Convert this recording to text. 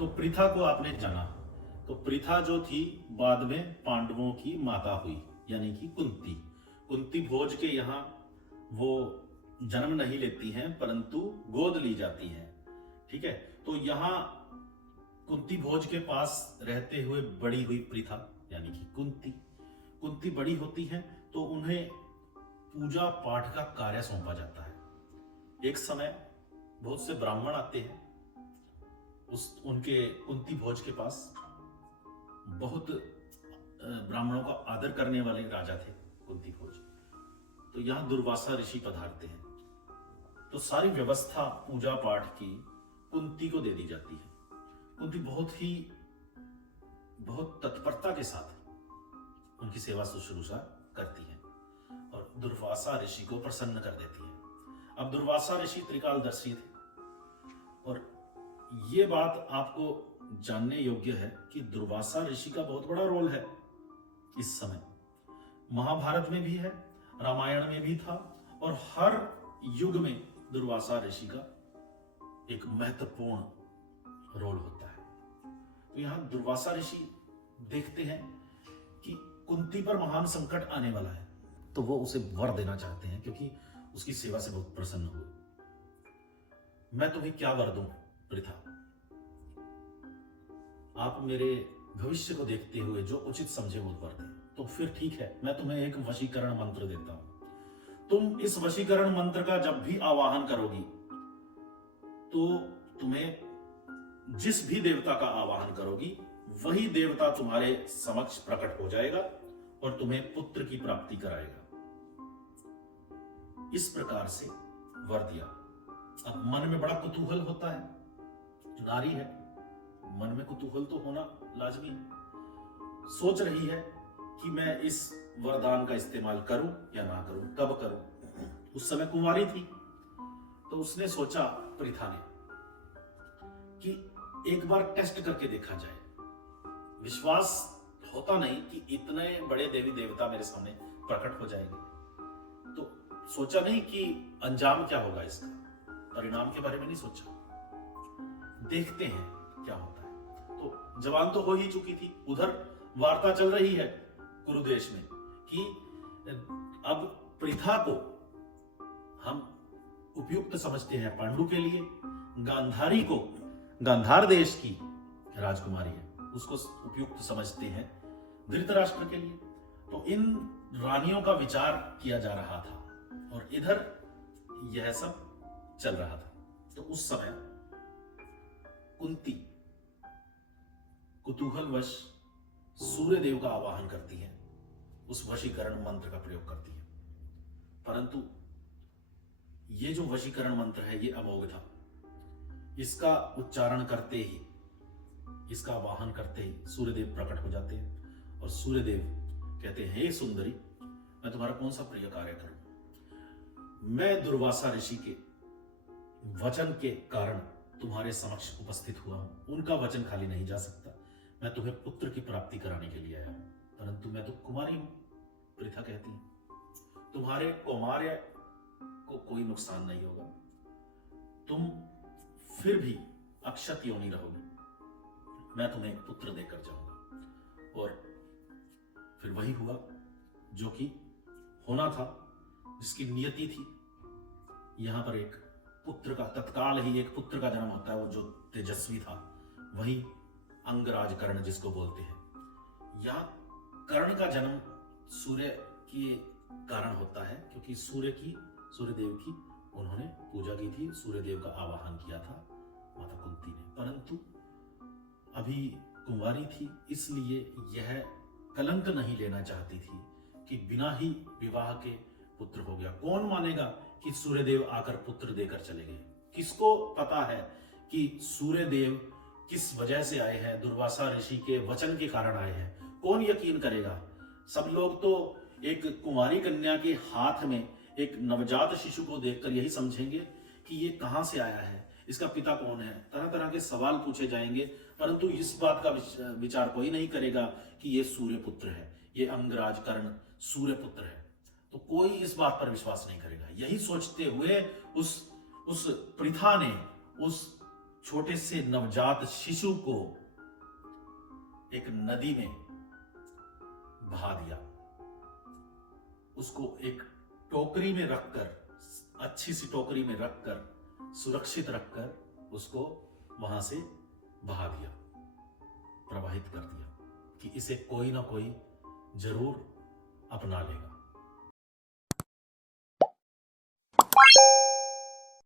तो पृथा को आपने जाना, तो पृथा जो थी बाद में पांडवों की माता हुई, यानी कि कुंती। कुंती भोज के यहाँ वो जन्म नहीं लेती हैं, परंतु गोद ली जाती हैं। ठीक है, तो यहाँ कुंती भोज के पास रहते हुए बड़ी हुई पृथा यानी कि कुंती। कुंती बड़ी होती हैं तो उन्हें पूजा पाठ का कार्य सौंपा जाता है। एक समय बहुत से ब्राह्मण आते हैं उनके कुंती भोज के पास। बहुत ब्राह्मणों का आदर करने वाले राजा थे कुंती भोज। तो यहां दुर्वासा ऋषि पधारते हैं, तो सारी व्यवस्था पूजा पाठ की कुंती को दे दी जाती है। कुंती बहुत तत्परता के साथ उनकी सेवा शुश्रूषा करती है और दुर्वासा ऋषि को प्रसन्न कर देती है। अब दुर्वासा ऋषि त्रिकालदर्शी थे और ये बात आपको जानने योग्य है कि दुर्वासा ऋषि का बहुत बड़ा रोल है इस समय। महाभारत में भी है, रामायण में भी था और हर युग में दुर्वासा ऋषि का एक महत्वपूर्ण रोल होता है। तो यहां दुर्वासा ऋषि देखते हैं कि कुंती पर महान संकट आने वाला है, तो वो उसे वर देना चाहते हैं क्योंकि उसकी सेवा से बहुत प्रसन्न हुए। मैं तुम्हें क्या वर दूं पृथा? आप मेरे भविष्य को देखते हुए जो उचित समझे वो वर दें। तो फिर ठीक है, मैं तुम्हें एक वशीकरण मंत्र देता हूं। तुम इस वशीकरण मंत्र का जब भी आवाहन करोगी तो तुम्हें जिस भी देवता का आवाहन करोगी वही देवता तुम्हारे समक्ष प्रकट हो जाएगा और तुम्हें पुत्र की प्राप्ति कराएगा। इस प्रकार से वर दिया। अब मन में बड़ा कुतूहल होता है, नारी है, मन में कुतूहल तो होना लाजमी है। सोच रही है कि मैं इस वरदान का इस्तेमाल करूं या ना करूं, कब करूं। उस समय कुंवारी थी, तो उसने सोचा पृथा ने कि एक बार टेस्ट करके देखा जाए। विश्वास होता नहीं कि इतने बड़े देवी देवता मेरे सामने प्रकट हो जाएंगे। तो सोचा नहीं कि अंजाम क्या होगा, इसका परिणाम के बारे में नहीं सोचा, देखते हैं क्या होता है। तो जवान तो हो ही चुकी थी। उधर वार्ता चल रही है कुरुदेश में कि अब पृथा को हम उपयुक्त समझते हैं पांडु के लिए, गांधारी को, गांधार देश की राजकुमारी है, उसको उपयुक्त समझते हैं धृतराष्ट्र के लिए। तो इन रानियों का विचार किया जा रहा था और इधर यह सब चल रहा था। तो उस समय कुंती कुतूहलवश सूर्यदेव का आवाहन करती है, उस वशीकरण मंत्र का प्रयोग करती है। परंतु ये जो वशीकरण मंत्र है ये अमोघ था। इसका उच्चारण करते ही, इसका आवाहन करते ही सूर्यदेव प्रकट हो जाते हैं और सूर्यदेव कहते हैं, हे सुंदरी, मैं तुम्हारा कौन सा प्रिय कार्य करूं? मैं दुर्वासा ऋषि के वचन के कारण तुम्हारे समक्ष उपस्थित हुआ हूं। उनका वचन खाली नहीं जा सकता। मैं तुम्हें पुत्र की प्राप्ति कराने के लिए आया हूं, परंतु मैं तो कुमारी हूं। पृथा कहती है, तुम्हारे कौमार्य को कोई नुकसान नहीं होगा, तुम फिर भी अक्षत योनि रहोगे, मैं तुम्हें एक पुत्र देकर जाऊंगा। और फिर वही हुआ जो कि होना था, जिसकी नियति थी। यहां पर एक पुत्र का, तत्काल ही एक पुत्र का जन्म होता है, वो जो तेजस्वी था, वही अंगराज कर्ण जिसको बोलते हैं। यहाँ कर्ण का जन्म सूर्य के कारण होता है, क्योंकि सूर्यदेव की उन्होंने पूजा की थी, सूर्यदेव का आवाहन किया था माता कुंती ने। परंतु अभी कुंवारी थी, इसलिए यह कलंक नहीं लेना चाहती थी कि बिना ही विवाह के पुत्र हो गया। कौन मानेगा कि सूर्यदेव आकर पुत्र देकर चले गए? किसको पता है कि सूर्यदेव किस वजह से आए हैं? दुर्वासा ऋषि के वचन के कारण आए हैं। कौन यकीन करेगा? सब लोग तो एक कुंवारी कन्या के हाथ में एक नवजात शिशु को देखकर यही समझेंगे कि ये कहां से आया है, इसका पिता कौन है। तरह तरह के सवाल पूछे जाएंगे, परंतु इस बात का विचार कोई नहीं करेगा कि ये सूर्यपुत्र है, ये अंगराज कर्ण सूर्यपुत्र है। तो कोई इस बात पर विश्वास नहीं करेगा। यही सोचते हुए उस पृथा ने उस छोटे से नवजात शिशु को एक नदी में बहा दिया, उसको एक टोकरी में रखकर, अच्छी सी टोकरी में रखकर, सुरक्षित रखकर उसको वहां से बहा दिया, प्रवाहित कर दिया कि इसे कोई ना कोई जरूर अपना लेगा।